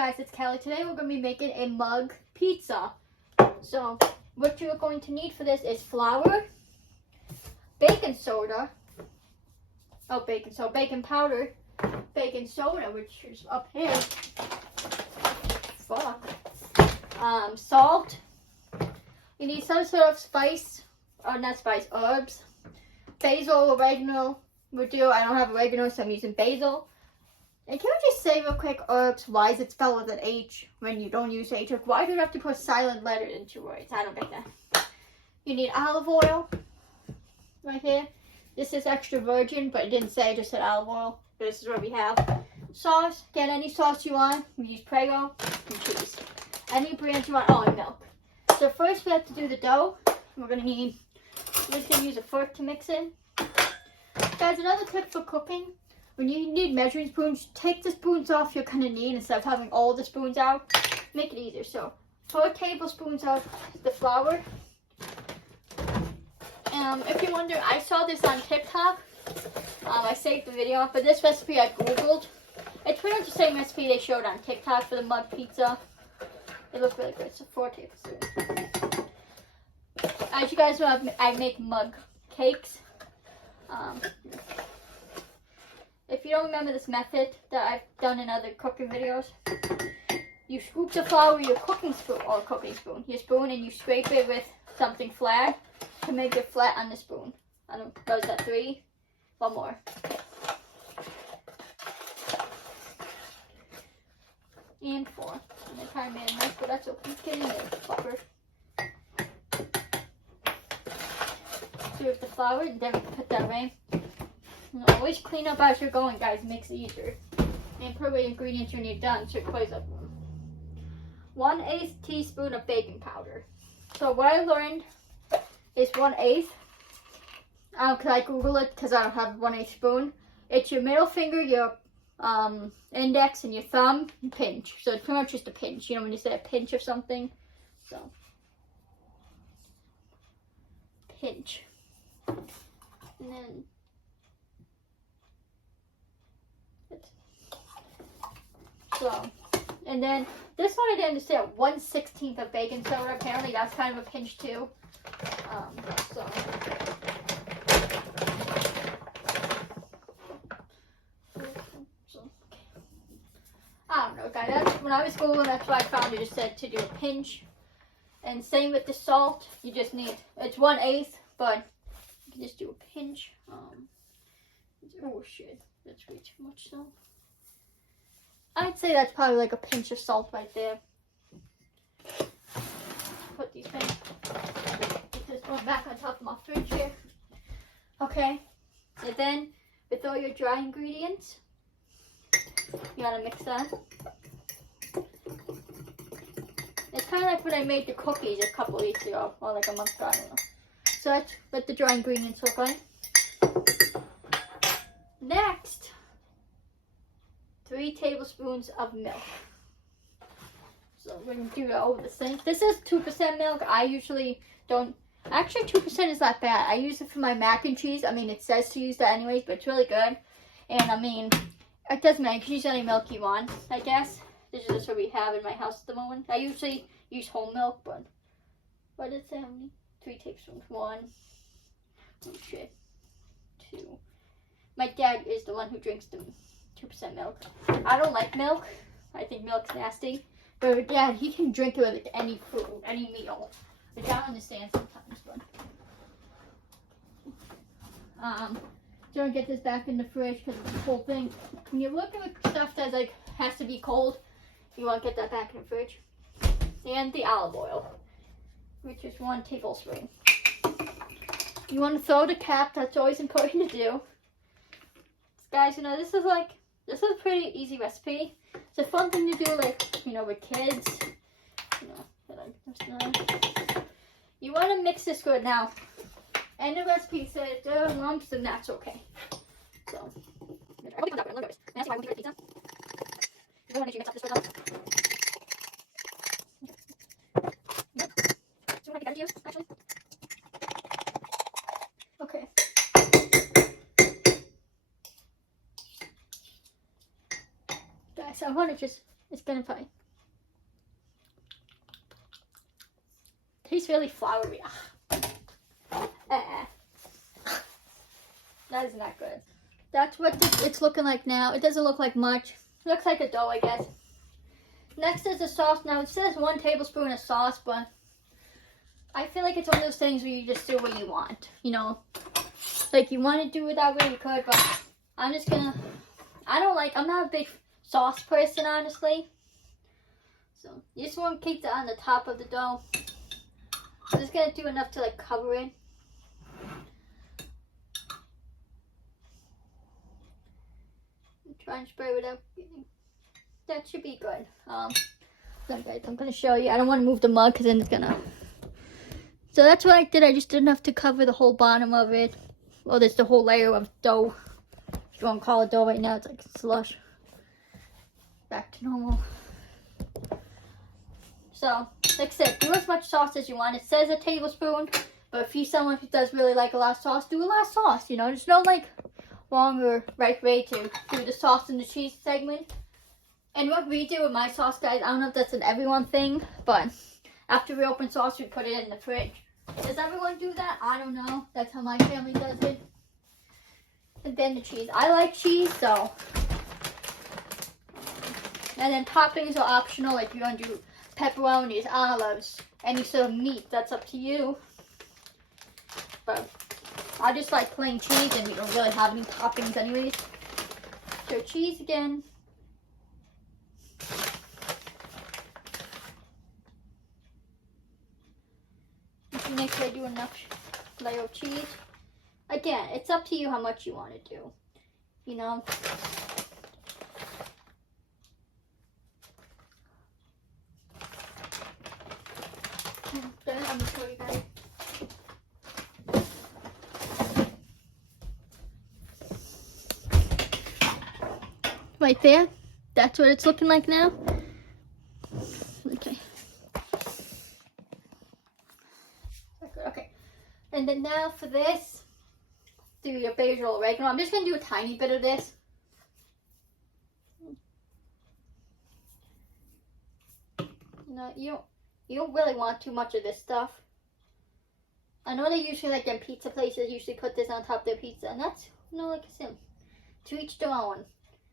guys, it's Kelly. Today we're going to be making a mug pizza. So what you're going to need for this is flour, baking powder, baking soda, which is up here, salt. You need some sort of spice, or not spice, herbs, basil, oregano would do. I don't have oregano, so I'm using basil. And can we just say real quick, herbs, why is it spelled with an H when you don't use H? Like, why do you have to put silent letters into words? I don't get that. You need olive oil right here. This is extra virgin, but it didn't say, it just said olive oil. But this is what we have. Sauce, get any sauce you want. We use Prego and cheese. Any brand you want. Oh, and milk. So first we have to do the dough. We're just going to use a fork to mix it. Guys, another tip for cooking. When you need measuring spoons, take the spoons off you're going to need instead of having all the spoons out. Make it easier. So 4 tablespoons of the flour. If you wonder, I saw this on TikTok. I saved the video, but this recipe I googled. It's pretty much the same recipe they showed on TikTok for the mug pizza. It looks really good. So 4 tablespoons. As you guys know, I make mug cakes. If you don't remember this method that I've done in other cooking videos, you scoop the flour with your your spoon, and you scrape it with something flat to make it flat on the spoon. I don't know, was that 3? One more. And 4. And I kind of made a mess, but that's okay. Get in there, fucker. So with the flour, and then we can put that away. And always clean up as you're going, guys. It makes it easier. And put away the ingredients you need done so it close up. 1/8 teaspoon of baking powder. So what I learned is 1/8. Because I Googled it because I don't have 1/8 spoon. It's your middle finger, your index, and your thumb, and pinch. So it's pretty much just a pinch. You know when you say a pinch of something? So, pinch. And then, and then this one I didn't understand. 1/16 of baking soda. Apparently that's kind of a pinch too. I don't know, guys. When I was Googling, that's what I found. It just said to do a pinch. And same with the salt. You just need, it's 1/8, but you can just do a pinch. Oh shit, that's way too much salt. I'd say that's probably like a pinch of salt right there. Put these things. Put this one back on top of my fridge here. Okay. And then with all your dry ingredients, you gotta mix that. It's kind of like when I made the cookies a couple weeks ago, or like a month ago, I don't know. So that's what the dry ingredients look like. Next, 3 tablespoons of milk. So we're gonna do it over the sink. This is 2% milk. I usually don't. Actually, 2% is not bad. I use it for my mac and cheese. I mean, it says to use that anyways, but it's really good. And I mean, it doesn't matter. You can use any milk you want, I guess. This is just what we have in my house at the moment. I usually use whole milk, but what did it say? How many? 3 tablespoons. 1. Oh shit. 2. My dad is the one who drinks the 2% milk. I don't like milk. I think milk's nasty. But Dad, he can drink it with any food, any meal. Which I don't understand sometimes, but don't get this back in the fridge because it's a cold thing. When you're looking at stuff that like has to be cold, you want to get that back in the fridge. And the olive oil, which is 1 tablespoon. You want to throw the cap. That's always important to do. Guys, you know, this is a pretty easy recipe. It's a fun thing to do, like, you know, with kids. You know, you want to mix this good. Now, and the recipe said if there are lumps, then that's okay. So, okay. Guys, I want to just It's gonna fine. Tastes really floury. That is not good. That's what it's looking like now. It doesn't look like much. It looks like a dough, I guess. Next is the sauce. Now it says 1 tablespoon of sauce, but I feel like it's one of those things where you just do what you want. You know, like you want to do it that way, you could, but I'm just gonna, I'm not a big sauce person, honestly. So you just want to keep that on the top of the dough. I'm just gonna do enough to like cover it. Try and spray without getting. That should be good. Guys, I'm gonna show you. I don't want to move the mug because then it's gonna. So that's what I did. I just did enough to cover the whole bottom of it. Well, there's the whole layer of dough. If you want to call it dough right now, it's like slush. Back to normal. So, like I said, do as much sauce as you want. It says a tablespoon, but if you're someone who does really like a lot of sauce, do a lot of sauce. You know, there's no like wrong or right way to do the sauce and the cheese segment. And what we do with my sauce, guys, I don't know if that's an everyone thing, but after we open sauce, we put it in the fridge. Does everyone do that? I don't know. That's how my family does it. And then the cheese. I like cheese, so. And then toppings are optional. Like you want to do pepperonis, olives, any sort of meat. That's up to you. But I just like plain cheese, and we don't really have any toppings anyways. So cheese again. Make sure I do enough layer of cheese. Again, it's up to you how much you want to do. You know. I'm gonna show you guys. Right there. That's what it's looking like now. Okay. Okay. And then now for this, do your basil oregano. I'm just gonna do a tiny bit of this. No, you don't really want too much of this stuff. I know they usually, like in pizza places, usually put this on top of their pizza, and that's, you know, like I said, to each their own.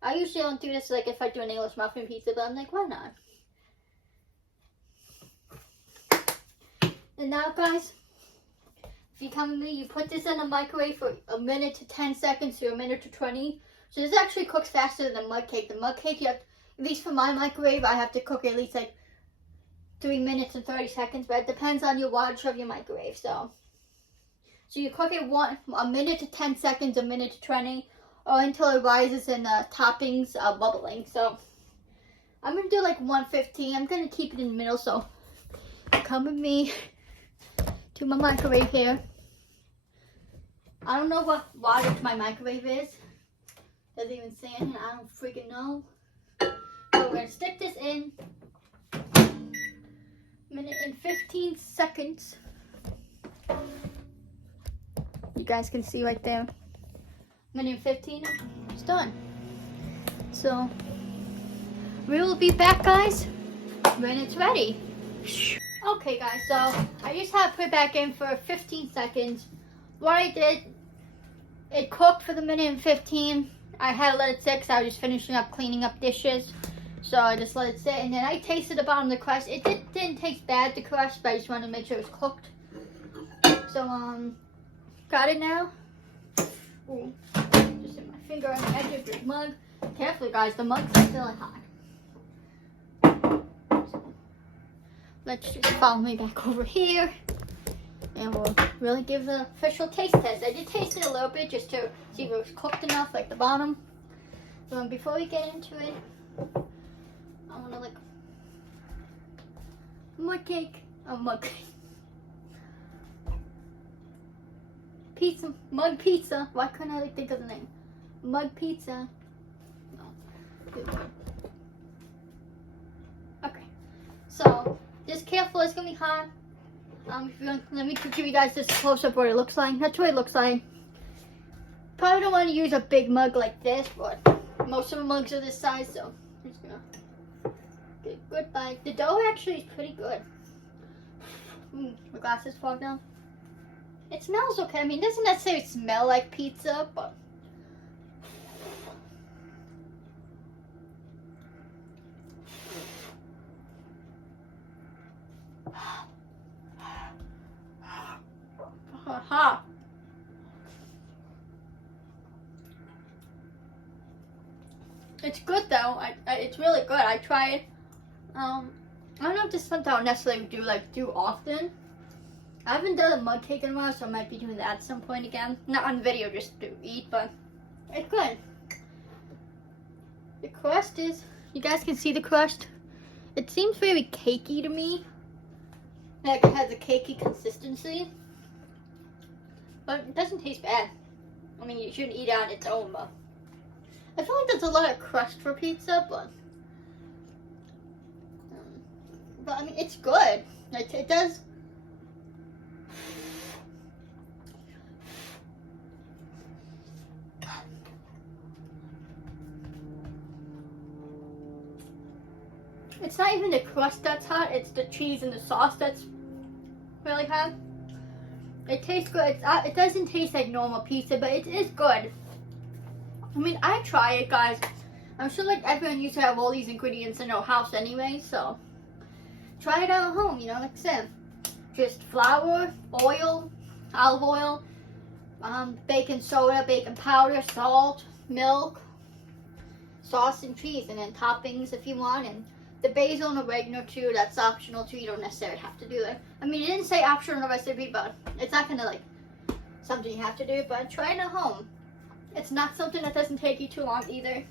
I usually don't do this like if I do an English muffin pizza, but I'm like, why not? And now, guys, if you come with me, you put this in the microwave for a minute to 10 seconds to a minute to 20. So this actually cooks faster than the mug cake. The mug cake, you have, at least for my microwave, I have to cook at least like 3 minutes and 30 seconds, but it depends on your wattage of your microwave. So you cook it a minute to 10 seconds, a minute to 20, or until it rises and the toppings are bubbling. So I'm gonna do like 115. I'm gonna keep it in the middle. So come with me to my microwave here. I don't know what wattage my microwave is. Doesn't even say anything. I don't freaking know. So we're gonna stick this in. Minute and 15 seconds. You guys can see right there. Minute and 15. It's done. So we will be back, guys, when it's ready. Okay, guys, so I just have to put it back in for 15 seconds. What I did, it cooked for the minute and 15. I had to let it sit because I was just finishing up cleaning up dishes. So I just let it sit, and then I tasted the bottom of the crust. It didn't taste bad, the crust, but I just wanted to make sure it was cooked. So, got it now. Ooh, just hit my finger on the edge of the mug. Carefully, guys, the mug's still hot. So, let's just follow me back over here, and we'll really give the official taste test. I did taste it a little bit just to see if it was cooked enough, like the bottom. So before we get into it, I want to like mug cake. Oh, mug cake. Pizza. Mug pizza. Why couldn't I like think of the name? Mug pizza. No. Good. Okay. So just careful. It's gonna be hot. If you want, let me give you guys this close up what it looks like. That's what it looks like. Probably don't want to use a big mug like this, but most of the mugs are this size, so I'm just gonna Good bite. The dough actually is pretty good. My glasses fall down. It smells okay. I mean, it doesn't necessarily smell like pizza, but it's good though. It's really good. I tried. I don't know if this is something I'll necessarily do often. I haven't done a mud cake in a while, so I might be doing that at some point again. Not on video, just to eat, but it's good. The crust is, you guys can see the crust. It seems very cakey to me. Like it has a cakey consistency. But it doesn't taste bad. I mean, you shouldn't eat it on its own, but I feel like there's a lot of crust for pizza, but I mean, it's good. It does. It's not even the crust that's hot, it's the cheese and the sauce that's really hot. It tastes good. It doesn't taste like normal pizza, but it is good. I mean, I try it, guys. I'm sure like everyone used to have all these ingredients in their house anyway, so try it out at home, you know, like I said. Just flour, oil, olive oil, baking soda, baking powder, salt, milk, sauce and cheese, and then toppings if you want, and the basil and oregano too, that's optional too. You don't necessarily have to do that. I mean, it didn't say optional in the recipe, but it's not gonna like something you have to do, but try it at home. It's not something that doesn't take you too long either.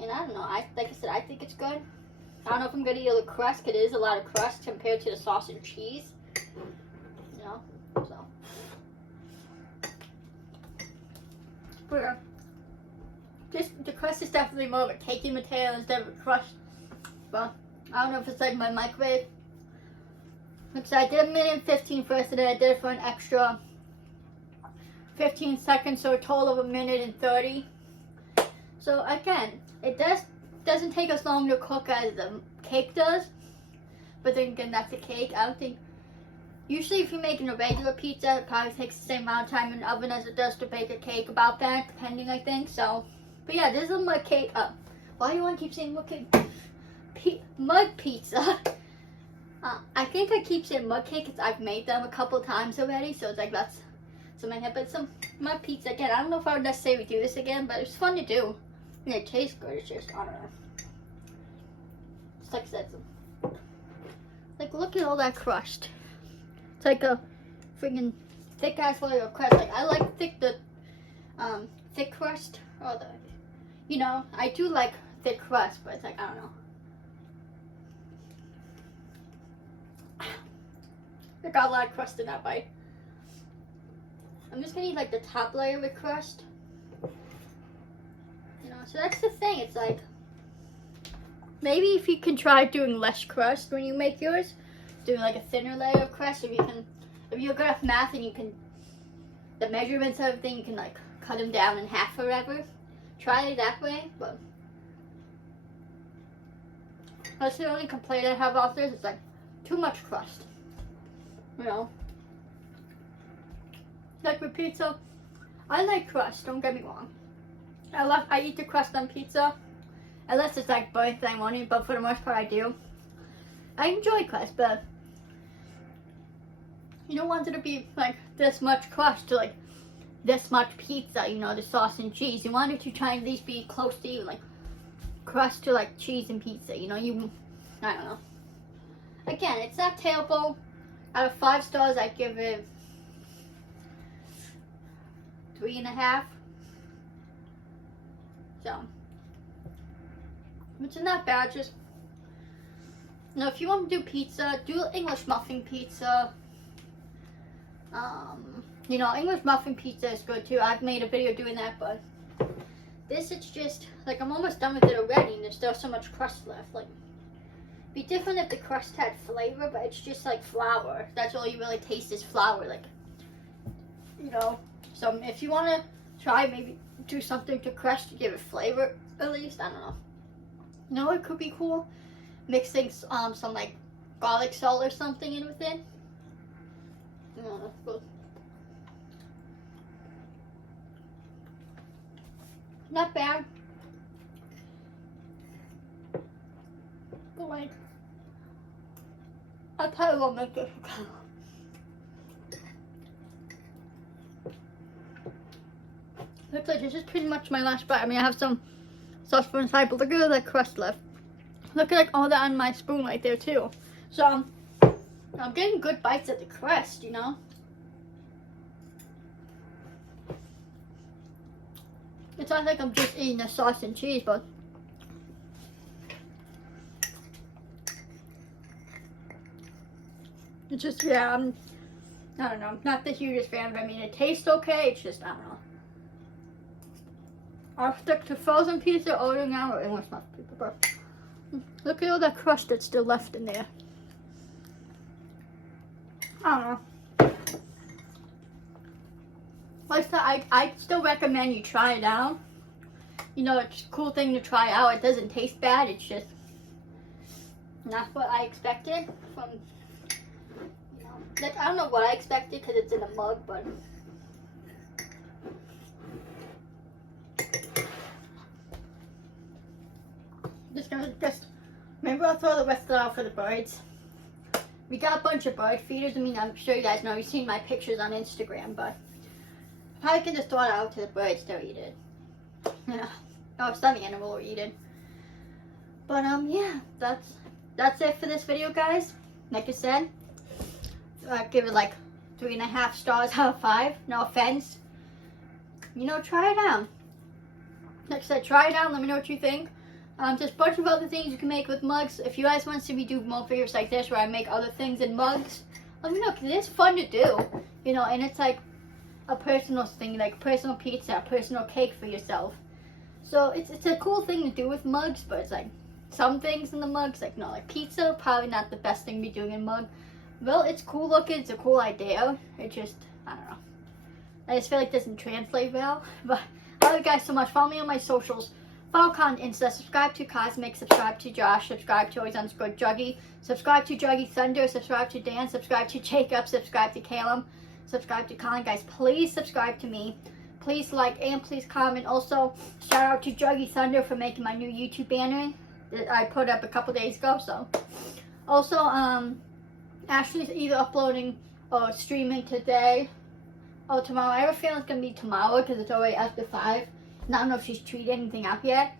And I don't know, like I said, I think it's good. I don't know if I'm gonna eat the crust, because it is a lot of crust compared to the sauce and cheese. You know, so. But yeah, the crust is definitely more of a cakey material instead of a crust. But I don't know if it's like my microwave. So I did a minute and 15 first, and then I did it for an extra 15 seconds, so a total of a minute and 30. So again, it doesn't take as long to cook as the cake does. But then again, that's a cake. I don't think, usually if you're making a regular pizza, it probably takes the same amount of time in the oven as it does to bake a cake, about that, depending, I think. So, but yeah, this is a mud cake. Why do you want to keep saying mud cake? Mud pizza. I think I keep saying mud cake because I've made them a couple times already, so it's like that's something. But some mud pizza again. I don't know if I would necessarily do this again, but it's fun to do. And it tastes good. It's just, I don't know. It's like I said, like look at all that crust. It's like a freaking thick ass layer of crust. Like I like thick crust. Or the, you know, I do like thick crust, but it's like I don't know. I got a lot of crust in that bite. I'm just gonna eat like the top layer with crust. You know, so that's the thing. It's like, maybe if you can try doing less crust when you make yours, doing like a thinner layer of crust. If you're good at math and you can, the measurements of everything, you can like cut them down in half or whatever. Try it that way, but that's the only complaint I have about this. It's like too much crust. You know, like with pizza, I like crust, don't get me wrong. I eat the crust on pizza, unless it's like birthday morning, but for the most part I do. I enjoy crust, but you don't want it to be like this much crust to like this much pizza, you know, the sauce and cheese. You want it to try at least be close to even like crust to like cheese and pizza, you know, I don't know. Again, it's not terrible. Out of 5 stars, I give it 3.5. So, which is not bad. Just, you know, if you want to do pizza, do English muffin pizza. You know, English muffin pizza is good too. I've made a video doing that, but this, it's just like I'm almost done with it already, and there's still so much crust left. Like, be different if the crust had flavor, but it's just like flour. That's all you really taste is flour, like, you know. So if you want to try, maybe do something to crust to give it flavor at least. I don't know. You know what could be cool? Mixing some like garlic salt or something in with it. Not bad. But like, I probably won't make this. Looks like this is pretty much my last bite. I mean, I have some sauce for inside, but look at all that crust left. Look at like all that on my spoon right there too. So I'm getting good bites at the crust, you know. It's not like I'm just eating the sauce and cheese, but it's just, yeah, I don't know, I'm not the hugest fan of it. I mean, it tastes okay, it's just, I don't know. I'll stick to frozen pizza or now or English muffin pizza, but look at all that crust that's still left in there. I don't know. Like I still recommend you try it out. You know, it's a cool thing to try out. It doesn't taste bad. It's just not what I expected from, you know, like I don't know what I expected because it's in a mug, but just maybe I'll throw the rest of it out for the birds. We got a bunch of bird feeders. I mean, I'm sure you guys know. You've seen my pictures on Instagram, but I can just throw it out to the birds to eat it. Yeah. Oh, some animal will eat it. But yeah, that's it for this video, guys. Like I said, I'd give it like 3.5 stars out of 5. No offense. You know, try it out. Like I said, try it out. Let me know what you think. There's a bunch of other things you can make with mugs. If you guys want to see me do more videos like this where I make other things in mugs, let me know, because it's fun to do, you know, and it's like a personal thing, like personal pizza, personal cake for yourself. So it's a cool thing to do with mugs, but it's like some things in the mugs, like no, like pizza, probably not the best thing to be doing in mug. Well, it's cool looking, it's a cool idea. It just, I don't know. I just feel like it doesn't translate well. But I love you guys so much. Follow me on my socials. Follow on Insta, subscribe to Cosmic, subscribe to Josh, subscribe to _Juggy, subscribe to Juggy Thunder, subscribe to Dan, subscribe to Jacob, subscribe to Caleb, subscribe to Colin. Guys, please subscribe to me. Please like and please comment. Also, shout out to Juggy Thunder for making my new YouTube banner that I put up a couple days ago. So, also, Ashley's either uploading or streaming today or tomorrow. I have a feeling it's going to be tomorrow because it's already after 5. And I don't know if she's tweeted anything out yet.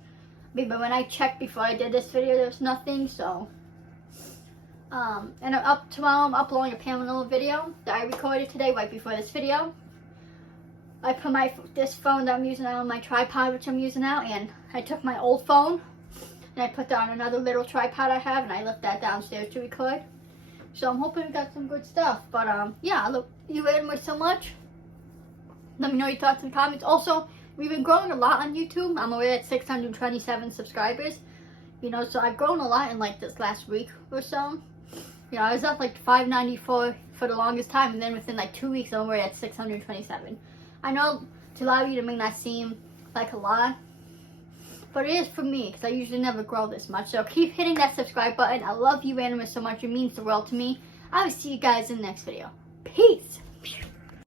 But when I checked before I did this video, there was nothing. So, and tomorrow I'm uploading a Pamela video that I recorded today right before this video. I put this phone that I'm using out on my tripod, which I'm using now, and I took my old phone and I put that on another little tripod I have, and I left that downstairs to record. So I'm hoping we got some good stuff. But yeah, look, you enjoyed so much. Let me know your thoughts in the comments. Also, we've been growing a lot on YouTube. I'm already at 627 subscribers. You know, so I've grown a lot in like this last week or so. You know, I was up like 594 for the longest time, and then within like 2 weeks, I'm already at 627. I know to a lot of you it may not seem like a lot, but it is for me because I usually never grow this much. So keep hitting that subscribe button. I love you, Animus, so much. It means the world to me. I will see you guys in the next video. Peace!